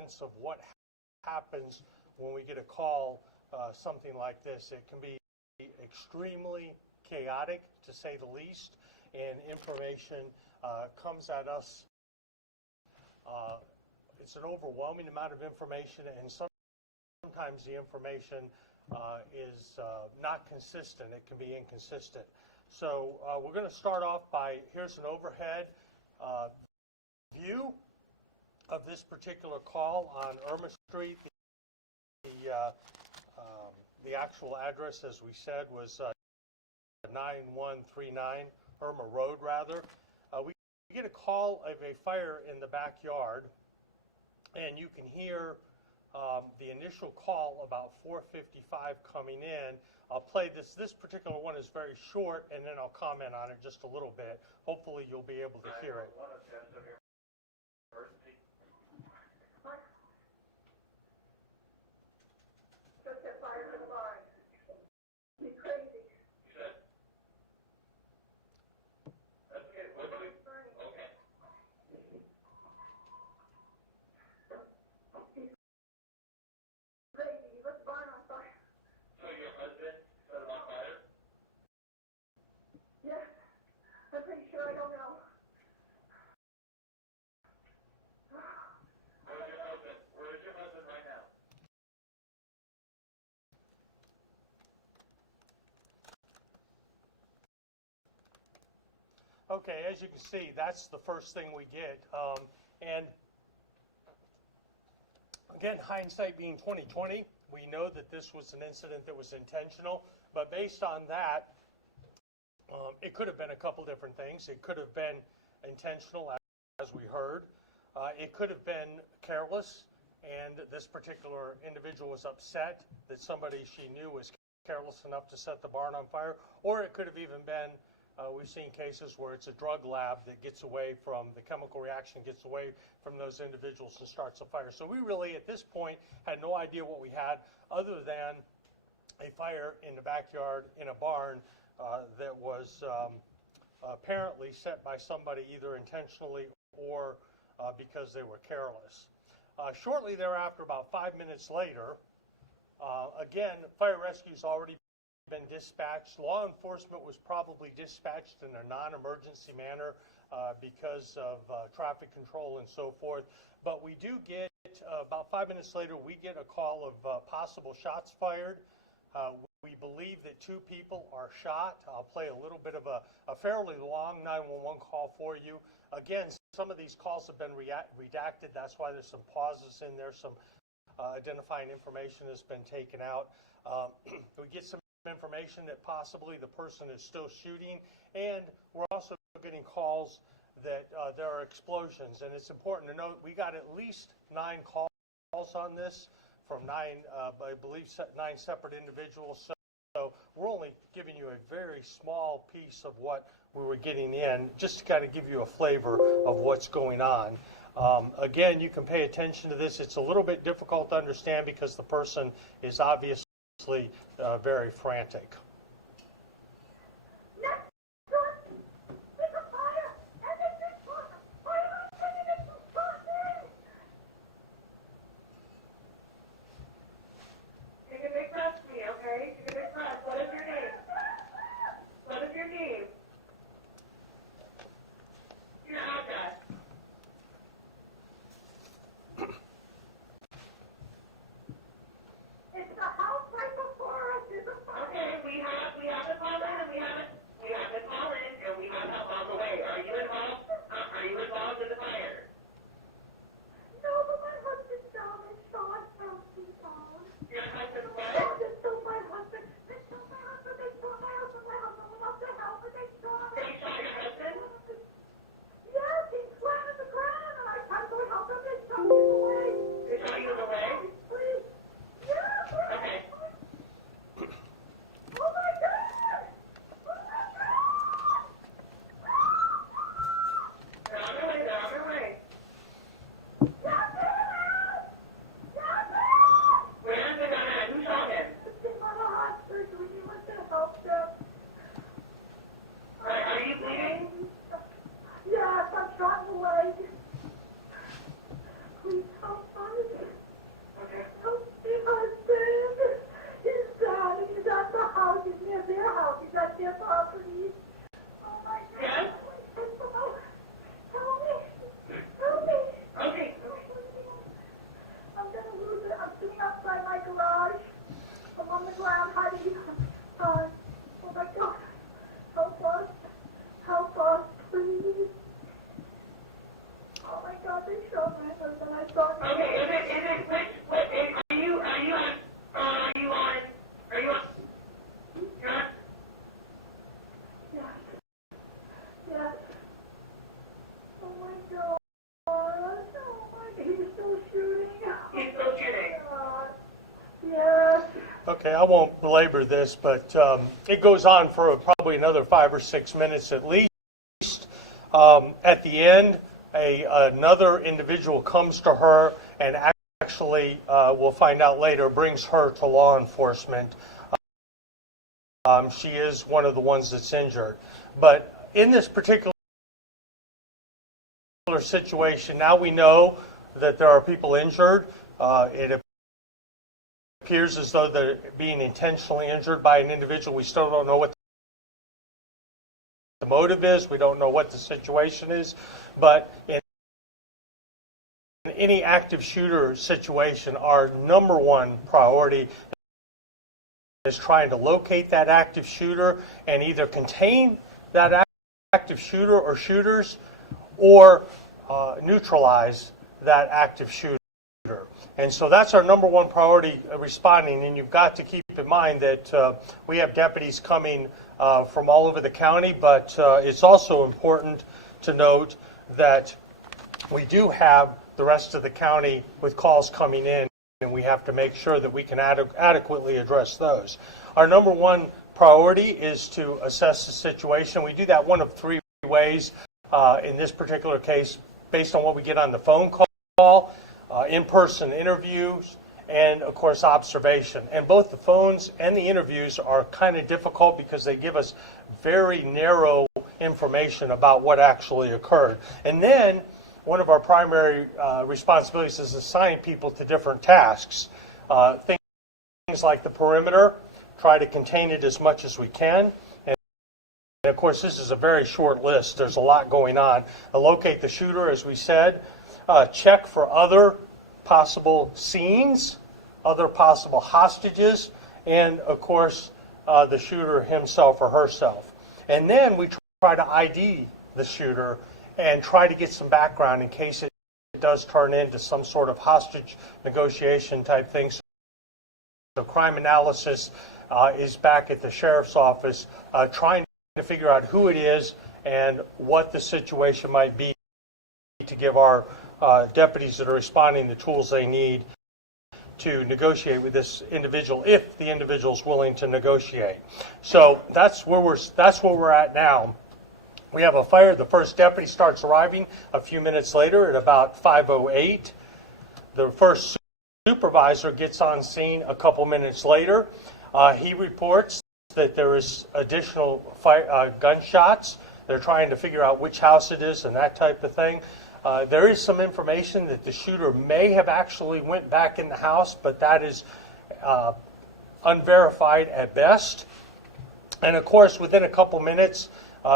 sense of what happens when we get a call, something like this. It can be extremely chaotic, to say the least, and information comes at us. It's an overwhelming amount of information, and sometimes the information is not consistent. It can be inconsistent. So we're going to start off by, here's an overhead view of this particular call on Erma Street. The actual address, as we said, was 9139 Erma Road, rather. We get a call of a fire in the backyard, and you can hear the initial call about 4:55 coming in. I'll play this. This particular one is very short, and then I'll comment on it just a little bit. Hopefully you'll be able to hear it. Okay, as you can see, that's the first thing we get. And again, hindsight being 20/20, we know that this was an incident that was intentional, but based on that, it could have been a couple different things. It could have been intentional, as we heard. It could have been careless, and this particular individual was upset that somebody she knew was careless enough to set the barn on fire, or it could have even been, we've seen cases where it's a drug lab that gets away from, the chemical reaction gets away from those individuals and starts a fire. So we really, at this point, had no idea what we had other than a fire in the backyard in a barn that was apparently set by somebody either intentionally or because they were careless. Shortly thereafter, about 5 minutes later, again, fire rescue's already been dispatched. Law enforcement was probably dispatched in a non-emergency manner because of traffic control and so forth. But we do get, about 5 minutes later, we get a call of possible shots fired. We believe that 2 people are shot. I'll play a little bit of a fairly long 911 call for you. Again, some of these calls have been redacted. That's why there's some pauses in there. Some identifying information has been taken out. We get some information that possibly the person is still shooting, and we're also getting calls that there are explosions. And it's important to note we got at least 9 calls on this from 9, I believe, 9 separate individuals. So we're only giving you a very small piece of what we were getting in, just to kind of give you a flavor of what's going on. Again, you can pay attention to this. It's a little bit difficult to understand because the person is obviously very frantic. Okay, I won't belabor this, but it goes on for probably another 5 or 6 minutes at least. At the end, another individual comes to her and actually, we'll find out later, brings her to law enforcement. She is one of the ones that's injured. But in this particular situation, now we know that there are people injured. It appears as though they're being intentionally injured by an individual. We still don't know what the motive is. We don't know what the situation is. But in any active shooter situation, our number one priority is trying to locate that active shooter and either contain that active shooter or shooters, or neutralize that active shooter. And so that's our number one priority, responding. And you've got to keep in mind that we have deputies coming from all over the county, but it's also important to note that we do have the rest of the county with calls coming in, and we have to make sure that we can adequately address those. Our number one priority is to assess the situation. We do that one of 3 ways. In this particular case, based on what we get on the phone call, in-person interviews, and of course observation. And both the phones and the interviews are kind of difficult because they give us very narrow information about what actually occurred. And then one of our primary responsibilities is assigning people to different tasks. Things like the perimeter, try to contain it as much as we can. And of course, this is a very short list. There's a lot going on. Locate the shooter, as we said. Check for other possible scenes, other possible hostages, and of course, the shooter himself or herself. And then we try to ID the shooter and try to get some background in case it does turn into some sort of hostage negotiation type thing. So crime analysis is back at the sheriff's office trying to figure out who it is and what the situation might be to give our deputies that are responding the tools they need to negotiate with this individual, if the individual is willing to negotiate. So that's where we're at now. We have a fire. The first deputy starts arriving a few minutes later at about 5:08. The first supervisor gets on scene a couple minutes later. He reports that there is additional gunshots. They're trying to figure out which house it is and that type of thing. There is some information that the shooter may have actually went back in the house, but that is unverified at best. And of course, within a couple minutes,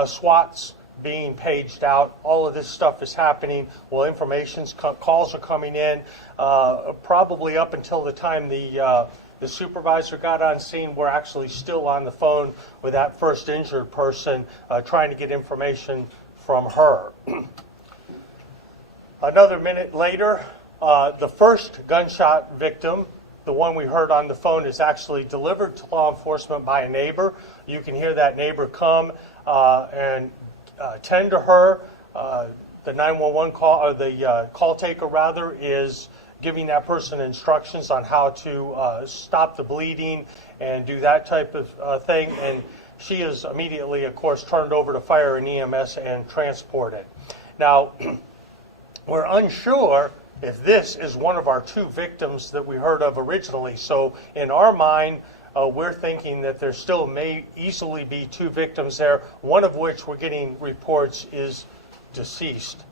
SWAT's being paged out. All of this stuff is happening. Well, calls are coming in. Probably up until the time the supervisor got on scene, we're actually still on the phone with that first injured person, trying to get information from her. Another minute later, the first gunshot victim, the one we heard on the phone, is actually delivered to law enforcement by a neighbor. You can hear that neighbor come and tend to her. The 911 call, or the call taker rather, is giving that person instructions on how to stop the bleeding and do that type of thing. And she is immediately, of course, turned over to fire and EMS and transported. Now, we're unsure if this is one of our 2 victims that we heard of originally. So in our mind, we're thinking that there still may easily be 2 victims there, one of which we're getting reports is deceased.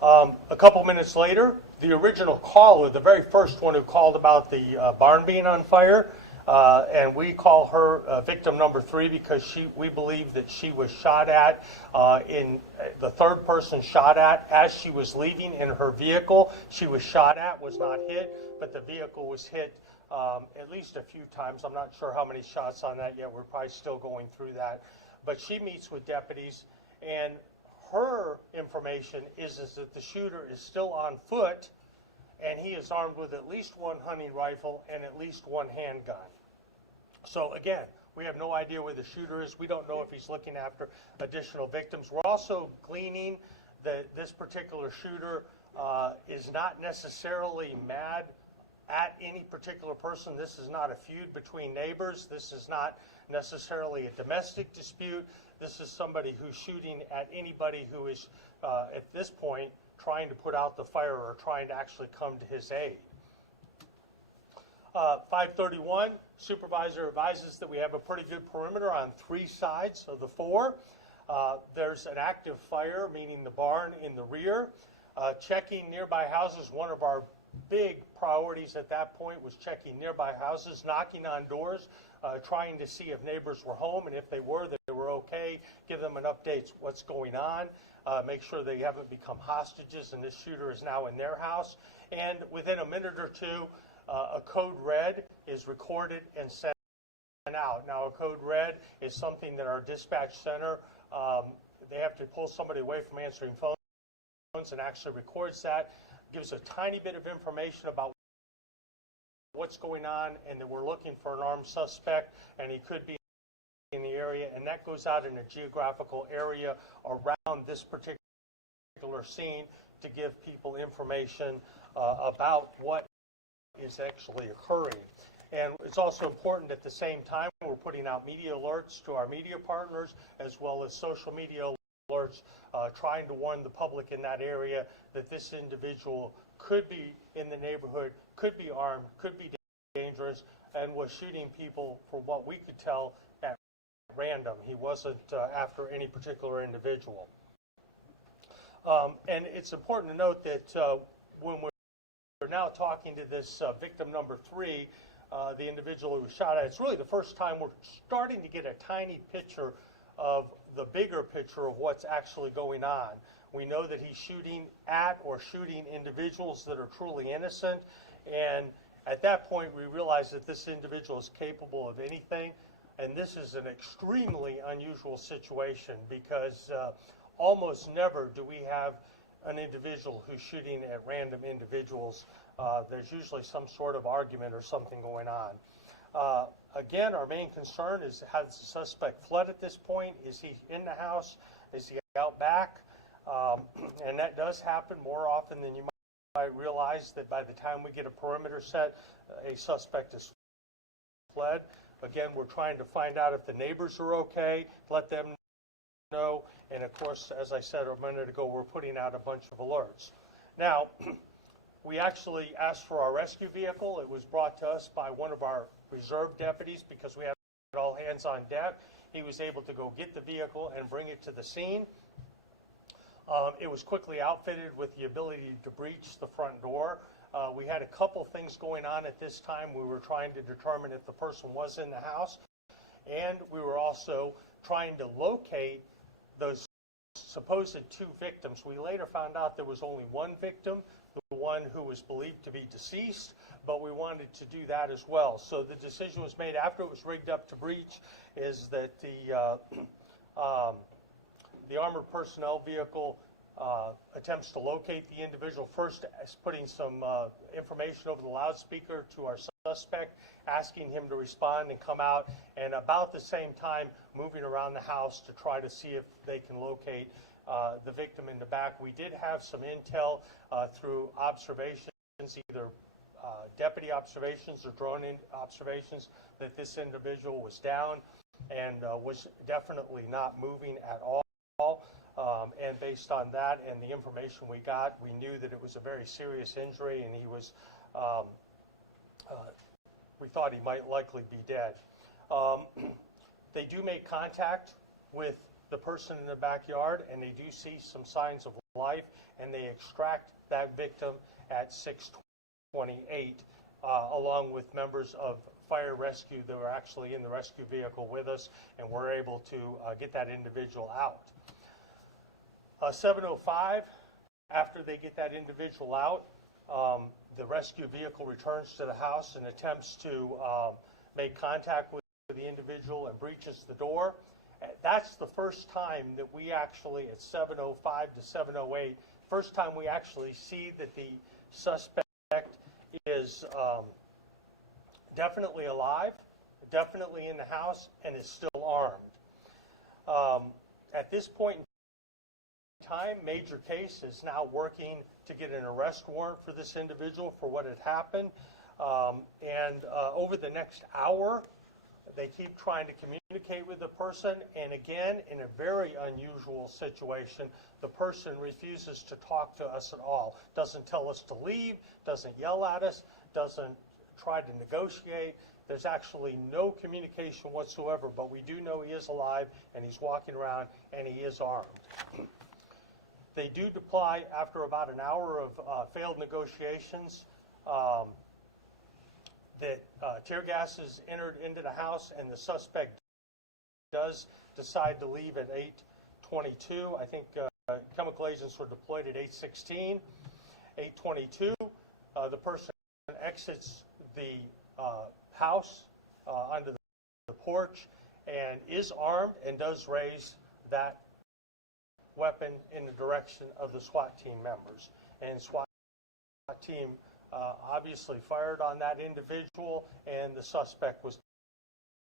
A couple minutes later, the original caller, the very first one who called about the barn being on fire, and we call her victim number 3 because we believe that she was shot at. In the third person shot at as she was leaving in her vehicle. She was shot at, was not hit, but the vehicle was hit at least a few times. I'm not sure how many shots on that yet. We're probably still going through that. But she meets with deputies, and her information is that the shooter is still on foot, and he is armed with at least 1 hunting rifle and at least 1 handgun. So again, we have no idea where the shooter is. We don't know if he's looking after additional victims. We're also gleaning that this particular shooter is not necessarily mad at any particular person. This is not a feud between neighbors. This is not necessarily a domestic dispute. This is somebody who's shooting at anybody who is, at this point, trying to put out the fire or trying to actually come to his aid. 531, supervisor advises that we have a pretty good perimeter on 3 sides of the 4. There's an active fire, meaning the barn in the rear. Checking nearby houses, one of our big priorities at that point was checking nearby houses, knocking on doors, trying to see if neighbors were home, and if they were okay, give them an update what's going on, make sure they haven't become hostages and this shooter is now in their house. And within a minute or two, a code red is recorded and sent out. Now, a code red is something that our dispatch center, they have to pull somebody away from answering phones and actually records that, gives a tiny bit of information about what's going on, and that we're looking for an armed suspect, and he could be in the area, and that goes out in a geographical area around this particular scene to give people information about what is actually occurring. And it's also important at the same time we're putting out media alerts to our media partners as well as social media alerts, trying to warn the public in that area that this individual could be in the neighborhood, could be armed, could be dangerous, and was shooting people, from what we could tell, at random. He wasn't after any particular individual. And it's important to note that when we're now talking to this victim number 3, the individual who was shot at, it's really the first time we're starting to get a tiny picture of the bigger picture of what's actually going on. We know that he's shooting at or shooting individuals that are truly innocent, and at that point we realize that this individual is capable of anything, and this is an extremely unusual situation because almost never do we have an individual who's shooting at random individuals. There's usually some sort of argument or something going on. Again, our main concern is, has the suspect fled at this point? Is he in the house? Is he out back? And that does happen more often than you might realize, that by the time we get a perimeter set, a suspect is fled. Again, we're trying to find out if the neighbors are okay, let them know, and of course, as I said a minute ago, we're putting out a bunch of alerts. Now, we actually asked for our rescue vehicle. It was brought to us by one of our reserve deputies because we had all hands on deck. He was able to go get the vehicle and bring it to the scene. It was quickly outfitted with the ability to breach the front door. We had a couple things going on at this time. We were trying to determine if the person was in the house, and we were also trying to locate those supposed 2 victims. We later found out there was only one victim, the one who was believed to be deceased, but we wanted to do that as well. So the decision was made after it was rigged up to breach, is that the armored personnel vehicle attempts to locate the individual, first putting some information over the loudspeaker to our suspect, asking him to respond and come out, and about the same time moving around the house to try to see if they can locate the victim in the back. We did have some intel through observations, either deputy observations or drone observations, that this individual was down and was definitely not moving at all. And based on that and the information we got, we knew that it was a very serious injury, and he was, we thought he might likely be dead. They do make contact with the person in the backyard, and they do see some signs of life, and they extract that victim at 6:28, along with members of fire rescue that were actually in the rescue vehicle with us, and we're able to get that individual out. 7:05, after they get that individual out, the rescue vehicle returns to the house and attempts to make contact with the individual and breaches the door. That's the first time that we actually, at 7:05 to 7:08, first time we actually see that the suspect is definitely alive, definitely in the house, and is still armed. At this point in time, Major Case is now working to get an arrest warrant for this individual for what had happened. Over the next hour, they keep trying to communicate with the person, and again, in a very unusual situation, the person refuses to talk to us at all. Doesn't tell us to leave, doesn't yell at us, doesn't try to negotiate. There's actually no communication whatsoever, but we do know he is alive, and he's walking around, and he is armed. They do deploy after about an hour of failed negotiations. Tear gas is entered into the house, and the suspect does decide to leave at 8:22. I think chemical agents were deployed at 8:16. 8:22, the person exits the house onto the porch and is armed and does raise that weapon in the direction of the SWAT team members. And SWAT team obviously fired on that individual, and the suspect was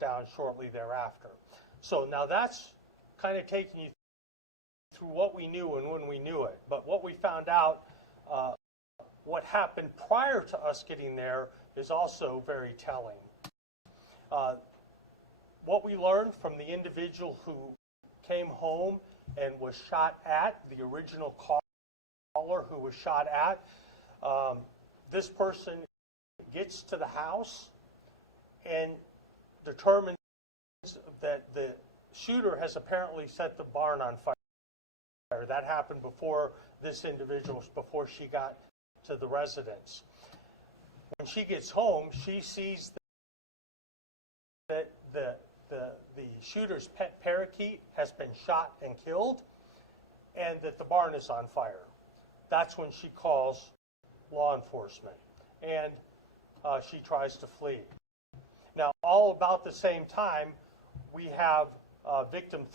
down shortly thereafter. So now that's kind of taking you through what we knew and when we knew it. But what we found out, what happened prior to us getting there, is also very telling. What we learned from the individual who came home and was shot at, the original caller who was shot at, this person gets to the house and determines that the shooter has apparently set the barn on fire. That happened before this individual, before she got to the residence. When she gets home, she sees that the shooter's pet parakeet has been shot and killed, and that the barn is on fire. That's when she calls law enforcement, and she tries to flee. Now, all about the same time, we have victim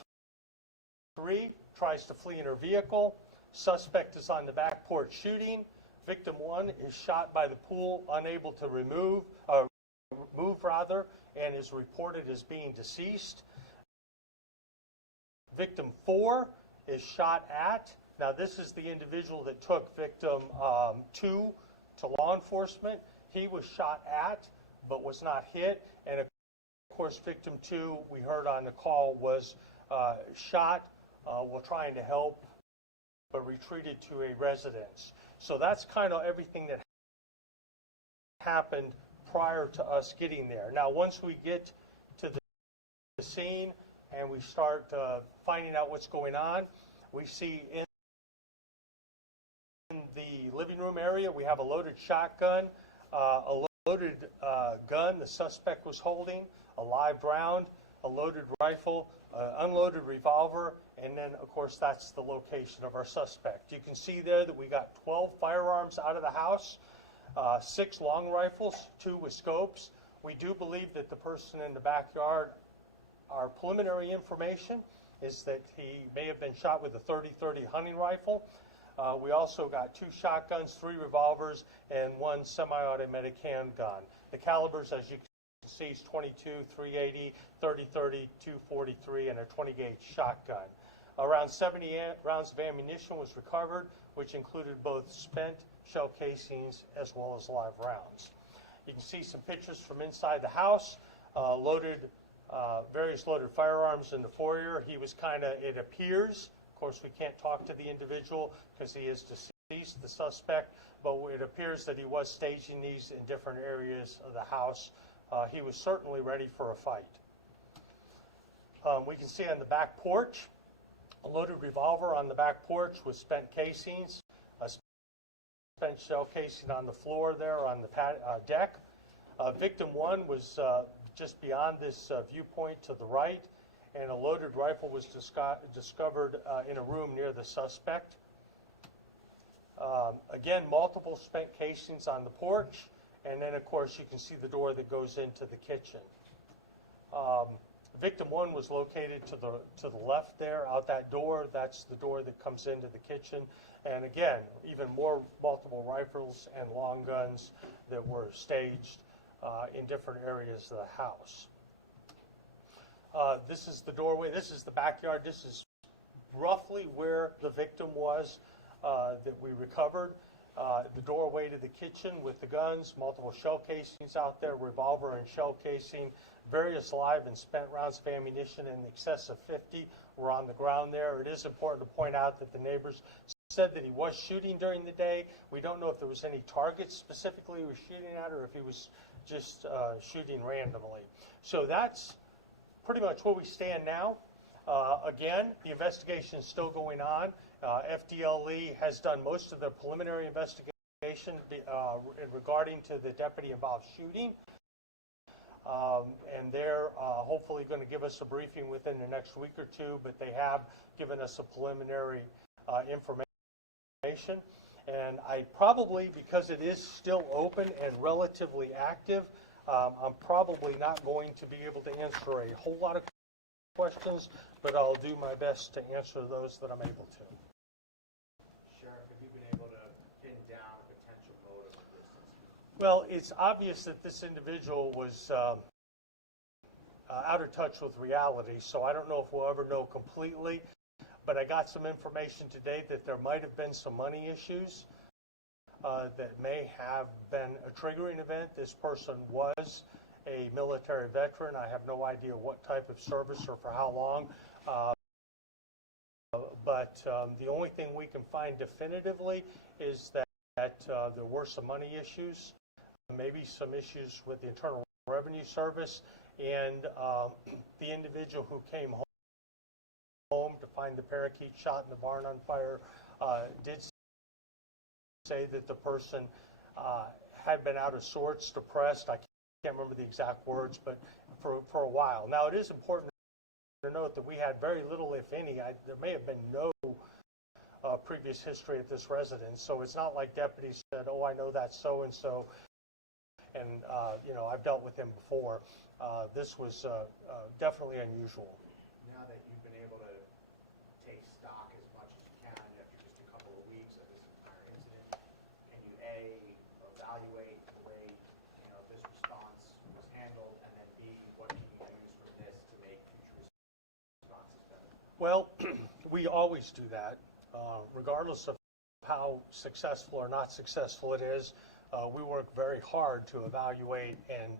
3 tries to flee in her vehicle. Suspect is on the back porch shooting. Victim 1 is shot by the pool, unable to move, and is reported as being deceased. Victim 4 is shot at. Now, this is the individual that took victim 2 to law enforcement. He was shot at, but was not hit. And of course, victim 2, we heard on the call, was shot while trying to help, but retreated to a residence. So that's kind of everything that happened prior to us getting there. Now, once we get to the scene and we start finding out what's going on, we see in the living room area, we have a loaded shotgun, a loaded gun the suspect was holding, a live round, a loaded rifle, unloaded revolver, and then, of course, that's the location of our suspect. You can see there that we got 12 firearms out of the house, 6 long rifles, 2 with scopes. We do believe that the person in the backyard, our preliminary information is that he may have been shot with a .30-30 hunting rifle. We also got 2 shotguns, 3 revolvers, and 1 semi-automatic handgun. The calibers, as you can see, is .22, .380, .30-30, .243, and a 20-gauge shotgun. Around 70 rounds of ammunition was recovered, which included both spent shell casings as well as live rounds. You can see some pictures from inside the house, various loaded firearms in the foyer. He was it appears, of course we can't talk to the individual because he is deceased, the suspect, but it appears that he was staging these in different areas of the house. He was certainly ready for a fight. We can see on the back porch, a loaded revolver on the back porch with spent casings, a spent shell casing on the floor there on the deck. Victim 1 was just beyond this viewpoint to the right, and a loaded rifle was discovered in a room near the suspect. Again, multiple spent casings on the porch, and then, of course, you can see the door that goes into the kitchen. Victim 1 was located to the left there, out that door. That's the door that comes into the kitchen. And again, even more multiple rifles and long guns that were staged in different areas of the house. This is the doorway. This is the backyard. This is roughly where the victim was that we recovered. the doorway to the kitchen with the guns, multiple shell casings out there, revolver and shell casing, various live and spent rounds of ammunition in excess of 50 were on the ground there. It is important to point out that the neighbors said that he was shooting during the day. We don't know if there was any targets specifically he was shooting at or if he was just shooting randomly. So that's pretty much where we stand now. Again, the investigation is still going on. FDLE has done most of the preliminary investigation regarding to the deputy-involved shooting. And they're hopefully going to give us a briefing within the next week or two, but they have given us a preliminary information. And I probably, because it is still open and relatively active, I'm probably not going to be able to answer a whole lot of questions, but I'll do my best to answer those that I'm able to. Sheriff, have you been able to pin down a potential motive of this incident? Well, it's obvious that this individual was out of touch with reality, so I don't know if we'll ever know completely, but I got some information today that there might have been some money issues that may have been a triggering event. This person was a military veteran. I have no idea what type of service or for how long, but the only thing we can find definitively is that there were some money issues, maybe some issues with the Internal Revenue Service, and the individual who came home to find the parakeet shot in the barn on fire did say that the person had been out of sorts, depressed. I can't remember the exact words, but for a while. Now, it is important to note that we had very little, if any. There may have been no previous history at this residence, so it's not like deputies said, "Oh, I know that so-and-so, and you know, I've dealt with him before." This was definitely unusual. Now that you've been able to take stock as much as you can after just a couple of weeks of this entire incident, can you evaluate the way this response was handled, and then B, what can you use from this to make future responses better? Well, we always do that, regardless of how successful or not successful it is. We work very hard to evaluate and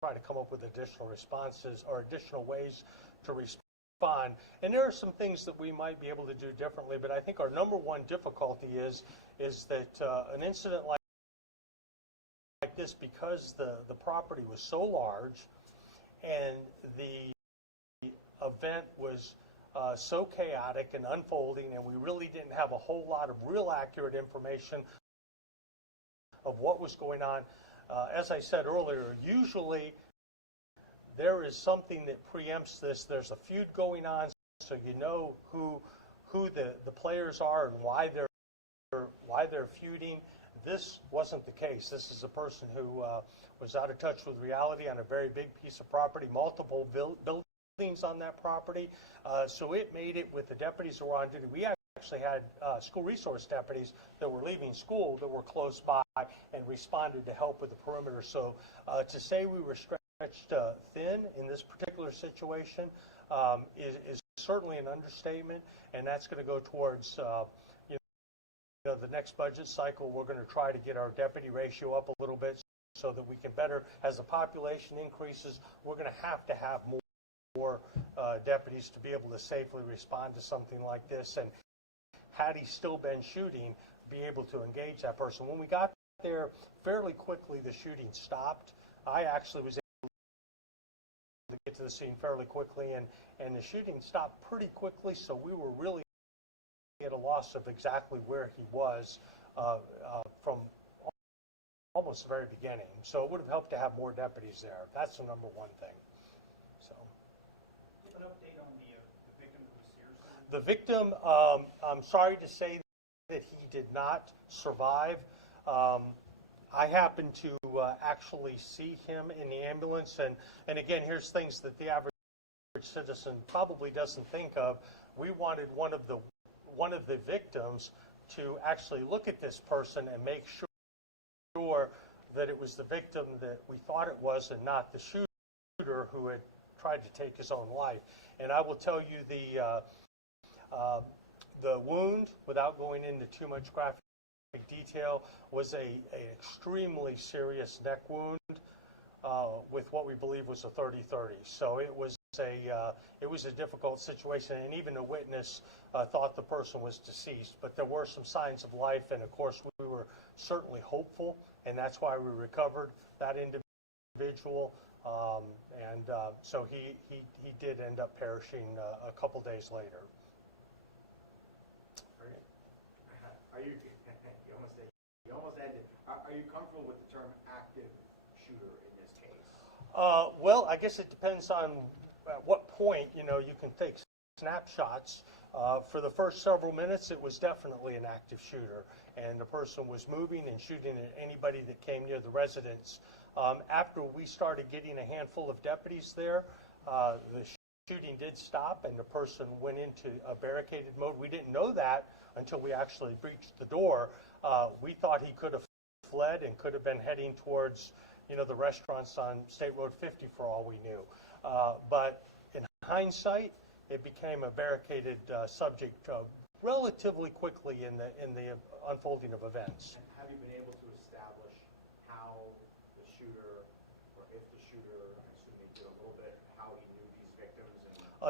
try to come up with additional responses or additional ways to respond. And there are some things that we might be able to do differently, but I think our number one difficulty is that an incident like this, because the property was so large and the event was so chaotic and unfolding, and we really didn't have a whole lot of real accurate information of what was going on. As I said earlier, usually there is something that preempts this. There's a feud going on, so you know who the players are and why they're feuding. This wasn't the case. This is a person who was out of touch with reality on a very big piece of property, multiple buildings on that property. So it made it with the deputies who were on duty. We actually had school resource deputies that were leaving school that were close by and responded to help with the perimeter. So to say we were stretched thin in this particular situation is certainly an understatement, and that's going to go towards the next budget cycle. We're going to try to get our deputy ratio up a little bit so that we can better, as the population increases, we're going to have more deputies to be able to safely respond to something like this. And had he still been shooting, be able to engage that person. When we got there fairly quickly, the shooting stopped. I actually was able to get to the scene fairly quickly, and the shooting stopped pretty quickly, so we were really at a loss of exactly where he was from almost the very beginning. So it would have helped to have more deputies there. That's the number one thing. So. An update on the victim who was seriously? The victim, I'm sorry to say that he did not survive. I happened to actually see him in the ambulance, and again, here's things that the average citizen probably doesn't think of. We wanted one of the victims to actually look at this person and make sure that it was the victim that we thought it was and not the shooter who had tried to take his own life. And I will tell you the wound, without going into too much graphic detail was an extremely serious neck wound with what we believe was a 30-30. So it was a difficult situation, and even the witness thought the person was deceased. But there were some signs of life, and of course we were certainly hopeful, and that's why we recovered that individual. So he did end up perishing a couple days later. Are you? You almost ended. Are you comfortable with the term active shooter in this case? Well, I guess it depends on at what point you can take snapshots. For the first several minutes, it was definitely an active shooter, and the person was moving and shooting at anybody that came near the residence. After we started getting a handful of deputies there, the shooting did stop, and the person went into a barricaded mode. We didn't know that until we actually breached the door. We thought he could have fled and could have been heading towards, the restaurants on State Road 50 for all we knew. But in hindsight, it became a barricaded subject relatively quickly in the unfolding of events. And have you been able to establish how the shooter, or if the shooter, I assume he did a little bit, how he knew these victims?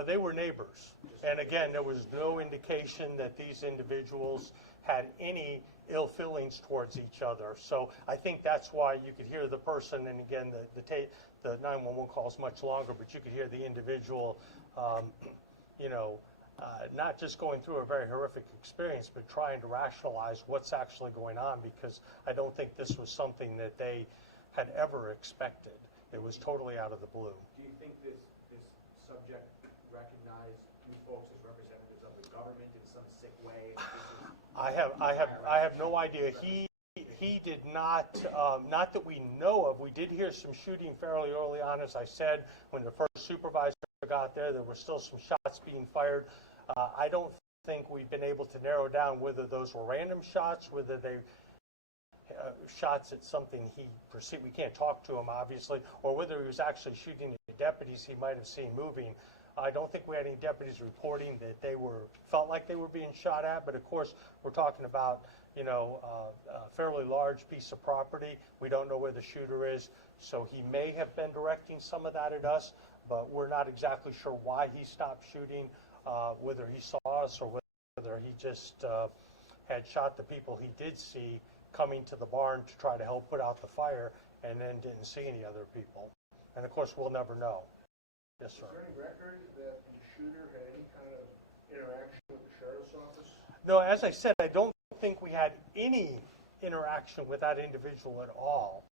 They were neighbors. And again, there was no indication that these individuals had any ill feelings towards each other. So I think that's why you could hear the person, and again, the 911 call is much longer, but you could hear the individual, not just going through a very horrific experience, but trying to rationalize what's actually going on, because I don't think this was something that they had ever expected. It was totally out of the blue. Do you think this subject recognized you folks as representatives of the government in some sick way? I have no idea. He did not that we know of. We did hear some shooting fairly early on, as I said. When the first supervisor got there were still some shots being fired. I don't think we've been able to narrow down whether those were random shots, whether they shots at something he perceived. We can't talk to him, obviously, or whether he was actually shooting at deputies he might have seen moving. I don't think we had any deputies reporting that they felt like they were being shot at, but of course we're talking about a fairly large piece of property. We don't know where the shooter is, so he may have been directing some of that at us, but we're not exactly sure why he stopped shooting, whether he saw us or whether he just had shot the people he did see coming to the barn to try to help put out the fire, and then didn't see any other people. And of course we'll never know. Yes, sir. Is there any record that the shooter had any kind of interaction with the sheriff's office? No, as I said, I don't think we had any interaction with that individual at all.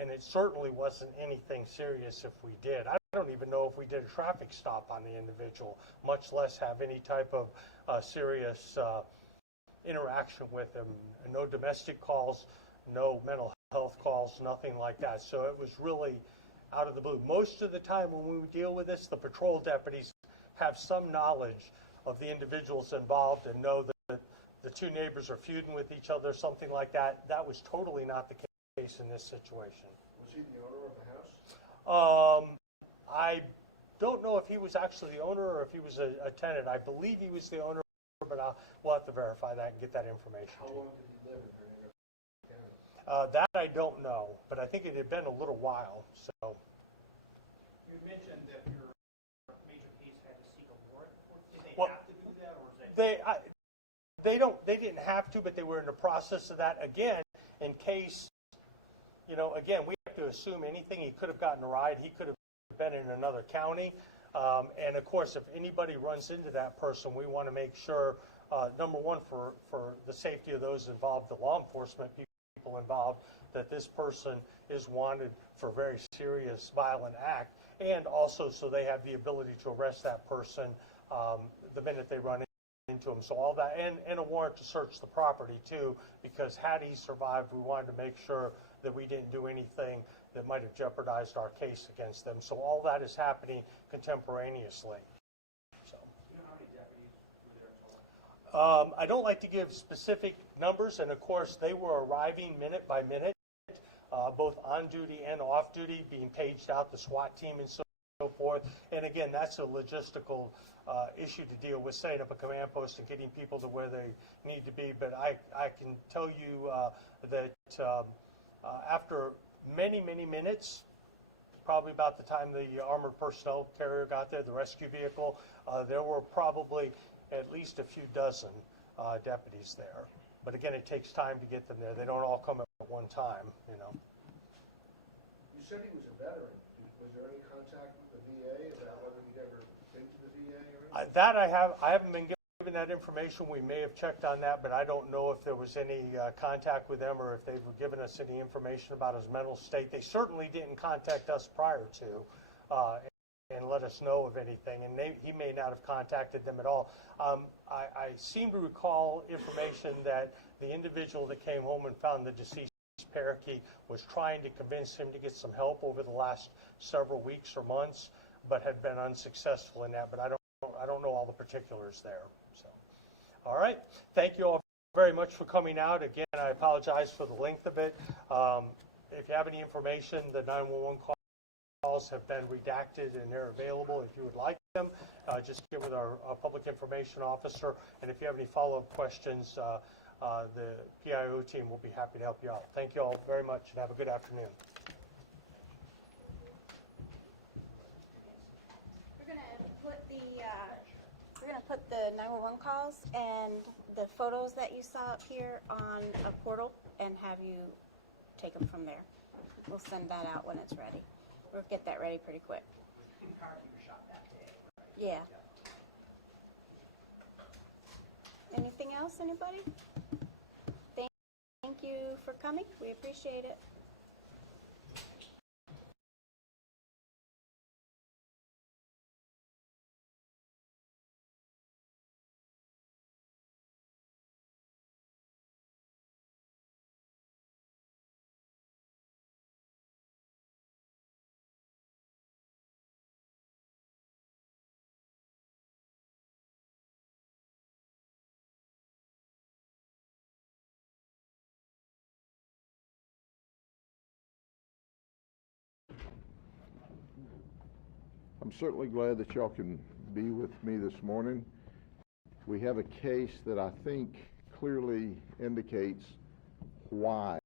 And it certainly wasn't anything serious if we did. I don't even know if we did a traffic stop on the individual, much less have any type of serious interaction with him. No domestic calls, no mental health calls, nothing like that. So it was really out of the blue. Most of the time when we deal with this, the patrol deputies have some knowledge of the individuals involved and know that the two neighbors are feuding with each other, something like that. That was totally not the case in this situation. Was he the owner of the house? I don't know if he was actually the owner or if he was a tenant. I believe he was the owner, but we'll have to verify that and get that information. How long did he live in Hernando County? That I don't know, but I think it had been a little while. So You mentioned that your major case had to seek a warrant. Did they have to do that, or is that? they didn't have to, but they were in the process of that. Again, in case, again, we have to assume anything. He could have gotten a ride. He could have been in another county. And of course, if anybody runs into that person, we want to make sure, number one, for the safety of those involved, the law enforcement people involved, that this person is wanted for a very serious violent act, and also so they have the ability to arrest that person the minute they run into him. So all that, and a warrant to search the property too, because had he survived, we wanted to make sure that we didn't do anything that might have jeopardized our case against them. So all that is happening contemporaneously. So. Do you know how many deputies were there in total? I don't like to give specific numbers, and of course they were arriving minute by minute, both on duty and off duty, being paged out, the SWAT team and so forth. And again, that's a logistical issue to deal with, setting up a command post and getting people to where they need to be. But I can tell you that after many, many minutes, probably about the time the armored personnel carrier got there, the rescue vehicle, there were probably at least a few dozen deputies there. But again, it takes time to get them there. They don't all come at one time, you know. You said he was a veteran. Was there any contact with the VA about whether he'd ever been to the VA or anything? That I haven't been given that information. We may have checked on that, but I don't know if there was any contact with them or if they've given us any information about his mental state. They certainly didn't contact us prior to and let us know of anything, and he may not have contacted them at all. I seem to recall information that the individual that came home and found the deceased parakeet was trying to convince him to get some help over the last several weeks or months, but had been unsuccessful in that. But I don't know all the particulars there. So, all right. Thank you all very much for coming out. Again, I apologize for the length of it. If you have any information, the 911 calls have been redacted and they're available if you would like them. Just get with our public information officer, and if you have any follow-up questions, the PIO team will be happy to help you out. Thank you all very much, and have a good afternoon. We're gonna put the 911 calls and the photos that you saw up here on a portal and have you take them from there. We'll send that out when it's ready. We'll get that ready pretty quick. Parakeet was shot that day, right? Yeah. Anything else, anybody? Thank you for coming. We appreciate it. I'm certainly glad that y'all can be with me this morning. We have a case that I think clearly indicates why